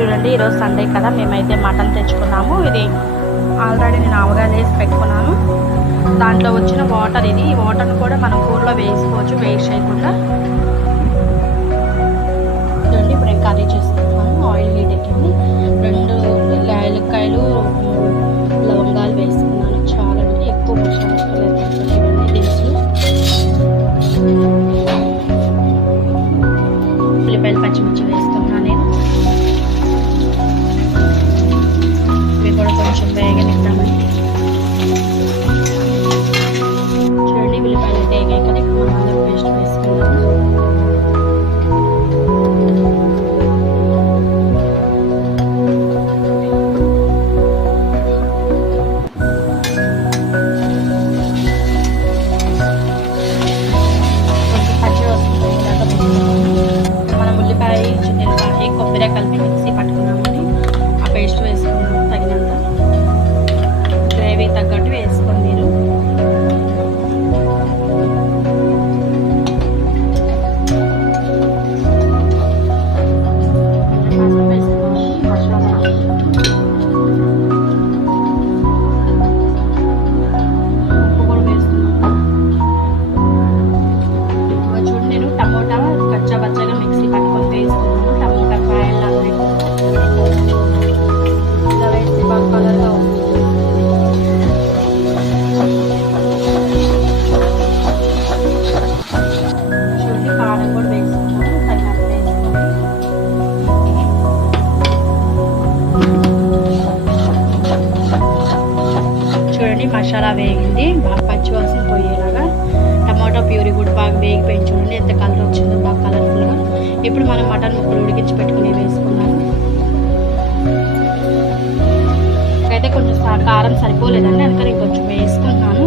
చూడండి, ఈరోజు సండే కదా, మేమైతే మటన్ తెచ్చుకున్నాము. ఇది ఆల్రెడీ నేను ఆవగాయలు వేసి పెట్టుకున్నాను. దాంట్లో వచ్చిన వాటర్ ఇది. ఈ వాటర్ని కూడా మనం కూరలో వేసుకోవచ్చు, వేస్ట్ చేయకుండా. చూడండి, ఇప్పుడు నేను కర్రీ చేసుకుంటున్నాను. ఆయిల్ హీట్ ఎక్కింది. 2 యాలక్కాయలు, లవంగాలు వేసుకున్నాను. చాలా అంటే ఎక్కువ మసాలా దినుసులు, ఉల్లిపాయలు, పచ్చిమిర్చి వేసుకున్నాను నేను. ఇవి కూడా కొంచెం వేగనిద్దామని. చూడండి, ఉల్లిపాయలు అయితే వేగాయి కదా, ఇప్పుడు మనం అల్లం పేస్ట్ వేసుకున్నాము. కొబ్బరి కలిపి మిక్సీ పట్టుకున్నామని ఆ పేస్ట్ వేసుకున్నాము. తగినంత గ్రేవీ తగ్గట్టు వేసుకోండి మీరు. ఉప్పు కూడా వేస్తున్నాను. చూడండి, నేను టమోటా కచ్చాపచ్చగా మిక్సీ పట్టుకొని వేసుకున్నాను. టమోటా కాయలు ఇలా వేసి బాగా కలర్గా చూడండి, కారం కూడా వేసుకున్నాను. తగినంత వేసుకొని చూడండి, మసాలా వేగింది. బాగా పచ్చివాసన పోయేలాగా. టమాటో ప్యూరీ కూడా బాగా వేగిపోయింది. చూడండి ఎంత కలర్ వచ్చిందో, బాగా కలర్ఫుల్గా. ఇప్పుడు మనం మటన్ ముక్కలు ఉడికించి పెట్టుకుని వేసుకున్నాము. అయితే కొంచెం కారం సరిపోలేదండి, అందుకని కొంచెం వేసుకున్నాను.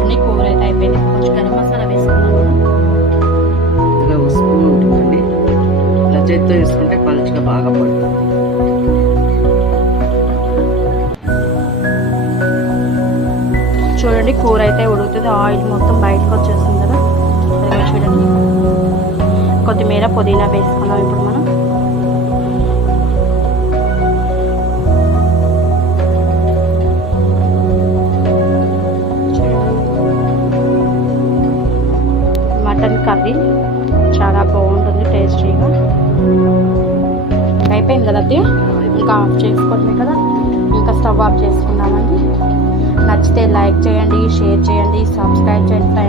అన్ని కూర అయితే అయిపోయింది. కొంచెం గరం మసాలా వేసుకున్నాను. చేతితో వేసుకుంటే పలుచగా బాగా పడుతుంది. చూడండి, కూర అయితే ఉడుకుతుంది. ఆయిల్ మొత్తం బయటకు వచ్చేస్తుంది కదా. చూడండి, కొత్తిమీర, పుదీనా వేసుకున్నాం ఇప్పుడు మనం. మటన్ కర్రీ చాలా బాగుంటుంది, టేస్టీగా. అయిపోయింది కదా, అది ఇంకా ఆఫ్ చేసుకోవడమే కదా. ఇంకా స్టవ్ ఆఫ్ చేసుకున్నామండి. నచ్చితే లైక్ చేయండి, షేర్ చేయండి, సబ్స్క్రైబ్ చేయండి.